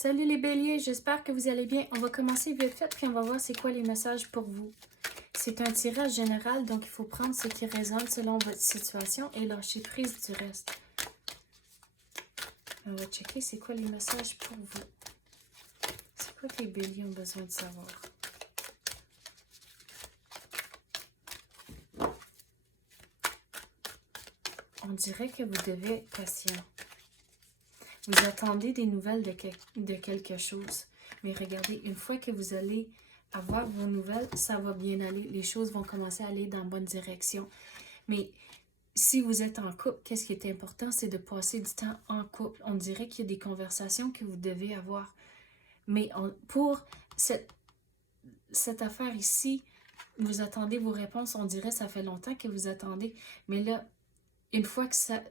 Salut les béliers, j'espère que vous allez bien. On va commencer vite fait, puis on va voir c'est quoi les messages pour vous. C'est un tirage général, donc il faut prendre ce qui résonne selon votre situation et lâcher prise du reste. On va checker c'est quoi les messages pour vous. C'est quoi que les béliers ont besoin de savoir? On dirait que vous devez être patient. Vous attendez des nouvelles de quelque chose. Mais regardez, une fois que vous allez avoir vos nouvelles, ça va bien aller. Les choses vont commencer à aller dans la bonne direction. Mais si vous êtes en couple, qu'est-ce qui est important? C'est de passer du temps en couple. On dirait qu'il y a des conversations que vous devez avoir. Mais pour cette affaire ici, vous attendez vos réponses. On dirait que ça fait longtemps que vous attendez. Mais là, une fois que ça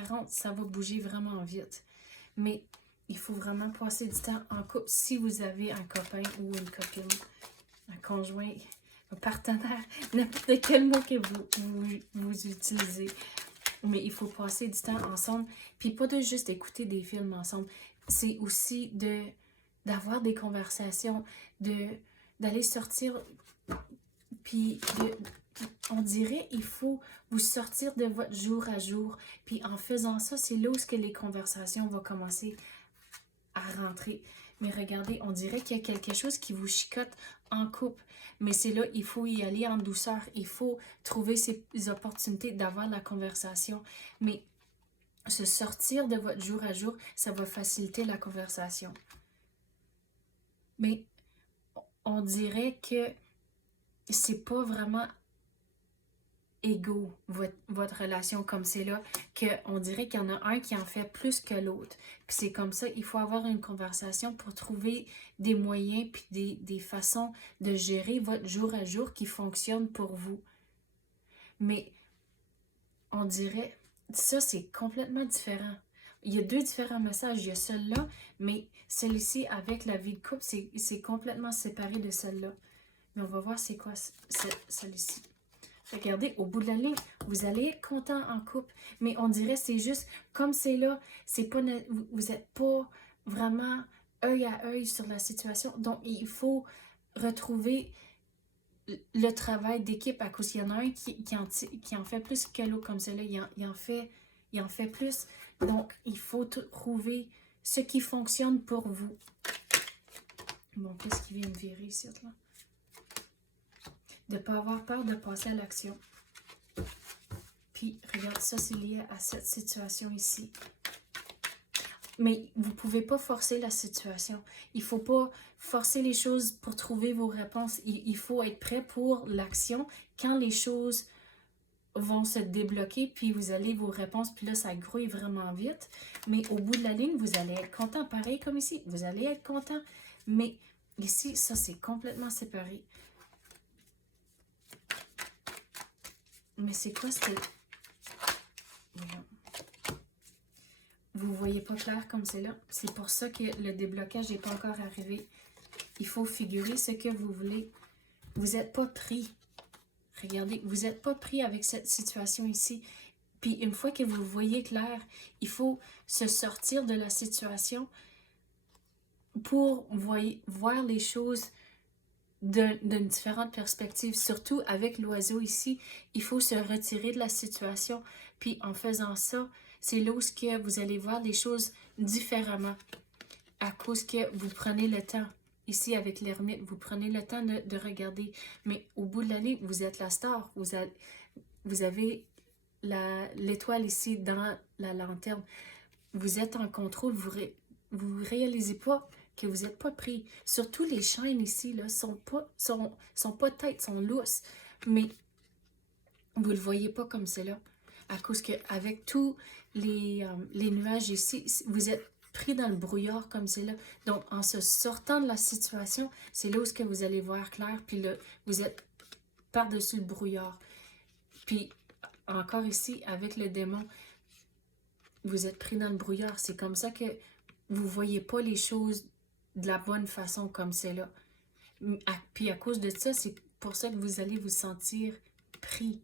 rentre, ça va bouger vraiment vite. Mais il faut vraiment passer du temps en couple. Si vous avez un copain ou une copine, un conjoint, un partenaire, n'importe quel mot que vous utilisez. Mais il faut passer du temps ensemble. Puis pas de juste écouter des films ensemble. C'est aussi d'avoir des conversations, d'aller sortir. Puis on dirait il faut vous sortir de votre jour à jour. Puis en faisant ça, c'est là où les conversations vont commencer à rentrer. Mais regardez, on dirait qu'il y a quelque chose qui vous chicote en couple. Mais c'est là, il faut y aller en douceur. Il faut trouver ces opportunités d'avoir la conversation. Mais se sortir de votre jour à jour, ça va faciliter la conversation. Mais on dirait que c'est pas vraiment égaux, votre relation comme c'est là, qu'on dirait qu'il y en a un qui en fait plus que l'autre. Puis c'est comme ça, il faut avoir une conversation pour trouver des moyens puis des façons de gérer votre jour à jour qui fonctionnent pour vous. Mais on dirait, ça c'est complètement différent. Il y a deux différents messages, il y a celui-là, mais celui-ci avec la vie de couple, c'est complètement séparé de celle-là. Mais on va voir c'est quoi celui-ci. Regardez, au bout de la ligne, vous allez être content en couple, mais on dirait c'est juste, comme c'est là, c'est pas, vous n'êtes pas vraiment œil à œil sur la situation. Donc, il faut retrouver le travail d'équipe à cause qu'il y en a un qui en fait plus que l'autre comme cela. Il en fait plus. Donc, il faut trouver ce qui fonctionne pour vous. Bon, qu'est-ce qui vient me virer ici, là? De ne pas avoir peur de passer à l'action. Puis, regarde, ça, c'est lié à cette situation ici. Mais vous ne pouvez pas forcer la situation. Il ne faut pas forcer les choses pour trouver vos réponses. Il faut être prêt pour l'action quand les choses vont se débloquer, puis vous allez vos réponses, puis là, ça grouille vraiment vite. Mais au bout de la ligne, vous allez être content. Pareil comme ici, vous allez être content. Mais ici, ça, c'est complètement séparé. Mais c'est quoi cette... Vous ne voyez pas clair comme c'est là. C'est pour ça que le déblocage n'est pas encore arrivé. Il faut figurer ce que vous voulez. Vous n'êtes pas pris. Regardez, vous n'êtes pas pris avec cette situation ici. Puis une fois que vous voyez clair, il faut se sortir de la situation pour voir les choses d'une différente perspective. Surtout avec l'oiseau ici, il faut se retirer de la situation. Puis en faisant ça, c'est là où vous allez voir les choses différemment. À cause que vous prenez le temps. Ici, avec l'ermite, vous prenez le temps de regarder. Mais au bout de la ligne, vous êtes la star. Vous avez l'étoile ici dans la lanterne. Vous êtes en contrôle. Vous réalisez pas que vous n'êtes pas pris. Surtout les chaînes ici, là, sont pas têtes, sont lousses. Mais vous ne le voyez pas comme cela. À cause qu'avec tous les nuages ici, vous êtes pris dans le brouillard comme c'est là. Donc, en se sortant de la situation, c'est là où vous allez voir clair. Puis là, vous êtes par-dessus le brouillard. Puis, encore ici, avec le démon, vous êtes pris dans le brouillard. C'est comme ça que vous ne voyez pas les choses de la bonne façon comme c'est là. Puis, à cause de ça, c'est pour ça que vous allez vous sentir pris.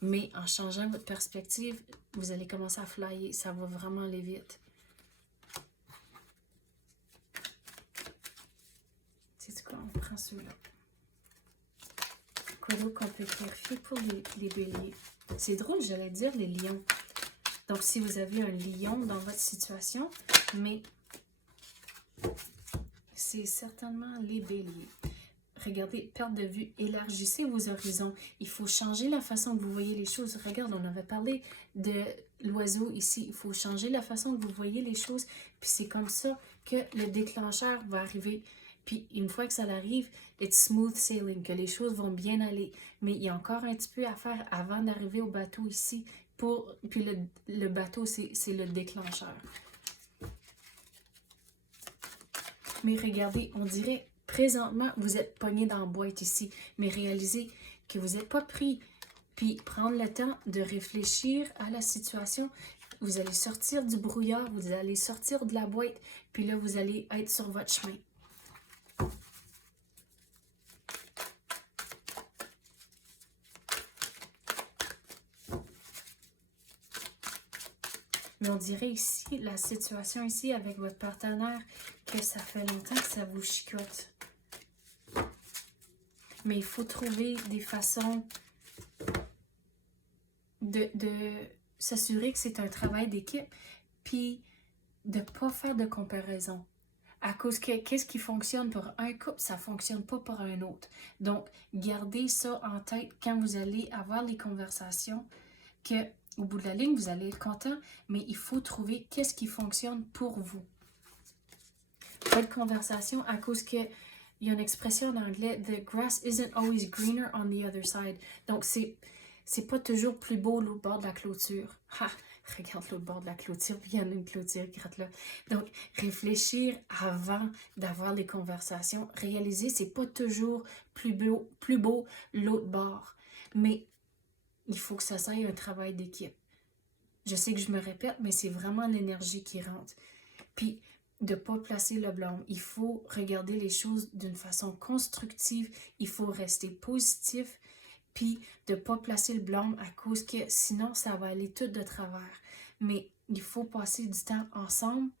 Mais en changeant votre perspective, vous allez commencer à flyer. Ça va vraiment aller vite. prends ceux-là. Quoi d'autre qu'on peut clarifier pour les béliers? C'est drôle, j'allais dire les lions. Donc, si vous avez un lion dans votre situation, mais c'est certainement les béliers. Regardez, perte de vue, élargissez vos horizons. Il faut changer la façon que vous voyez les choses. Regarde, on avait parlé de l'oiseau ici. Il faut changer la façon que vous voyez les choses. Puis c'est comme ça que le déclencheur va arriver. Puis une fois que ça arrive, it's smooth sailing, que les choses vont bien aller. Mais il y a encore un petit peu à faire avant d'arriver au bateau ici. Puis le bateau, c'est le déclencheur. Mais regardez, on dirait... Présentement, vous êtes pogné dans la boîte ici, mais réalisez que vous n'êtes pas pris. Puis prendre le temps de réfléchir à la situation. Vous allez sortir du brouillard, vous allez sortir de la boîte, puis là, vous allez être sur votre chemin. Mais on dirait ici, la situation ici avec votre partenaire, que ça fait longtemps que ça vous chicote. Mais il faut trouver des façons de s'assurer que c'est un travail d'équipe, puis de ne pas faire de comparaison. À cause que qu'est-ce qui fonctionne pour un couple, ça ne fonctionne pas pour un autre. Donc, gardez ça en tête quand vous allez avoir les conversations, que au bout de la ligne, vous allez être content, mais il faut trouver qu'est-ce qui fonctionne pour vous. Pas de conversation à cause que il y a une expression en anglais, the grass isn't always greener on the other side. Donc, c'est pas toujours plus beau l'autre bord de la clôture. Ha! Regarde l'autre bord de la clôture, puis il y en a une clôture qui rate là. Donc, réfléchir avant d'avoir les conversations. Réaliser, c'est pas toujours plus beau l'autre bord. Mais il faut que ça soit un travail d'équipe. Je sais que je me répète, mais c'est vraiment l'énergie qui rentre. Puis, de ne pas placer le blâme. Il faut regarder les choses d'une façon constructive. Il faut rester positif. Puis de ne pas placer le blâme à cause que sinon, ça va aller tout de travers. Mais il faut passer du temps ensemble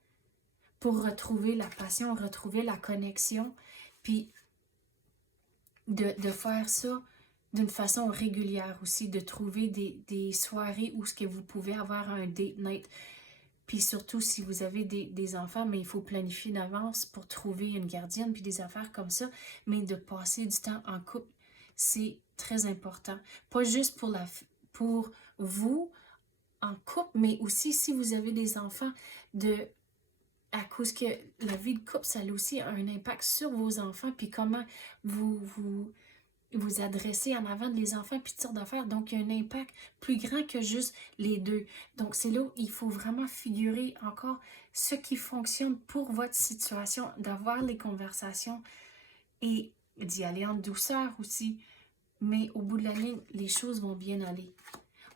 pour retrouver la passion, retrouver la connexion. Puis de faire ça d'une façon régulière aussi. De trouver des soirées où ce que vous pouvez avoir un date night. Puis surtout, si vous avez des enfants, mais il faut planifier d'avance pour trouver une gardienne, puis des affaires comme ça. Mais de passer du temps en couple, c'est très important. Pas juste pour vous, en couple, mais aussi si vous avez des enfants, à cause que la vie de couple, ça a aussi un impact sur vos enfants, puis comment vous adresser en avant des enfants puis toutes sortes d'affaires. Donc, il y a un impact plus grand que juste les deux. Donc, c'est là où il faut vraiment figurer encore ce qui fonctionne pour votre situation, d'avoir les conversations et d'y aller en douceur aussi. Mais au bout de la ligne, les choses vont bien aller.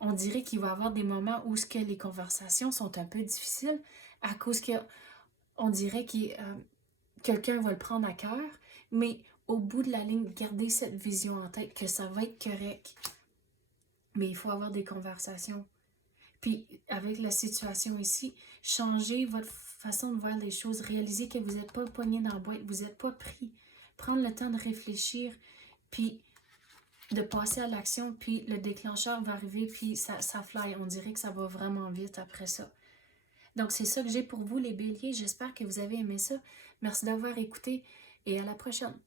On dirait qu'il va y avoir des moments où ce que les conversations sont un peu difficiles à cause que on dirait que quelqu'un va le prendre à cœur, mais au bout de la ligne, gardez cette vision en tête que ça va être correct. Mais il faut avoir des conversations. Puis, avec la situation ici, changez votre façon de voir les choses. Réalisez que vous n'êtes pas pogné dans la boîte, vous n'êtes pas pris. Prendre le temps de réfléchir, puis de passer à l'action, puis le déclencheur va arriver, puis ça fly. On dirait que ça va vraiment vite après ça. Donc, c'est ça que j'ai pour vous, les béliers. J'espère que vous avez aimé ça. Merci d'avoir écouté et à la prochaine.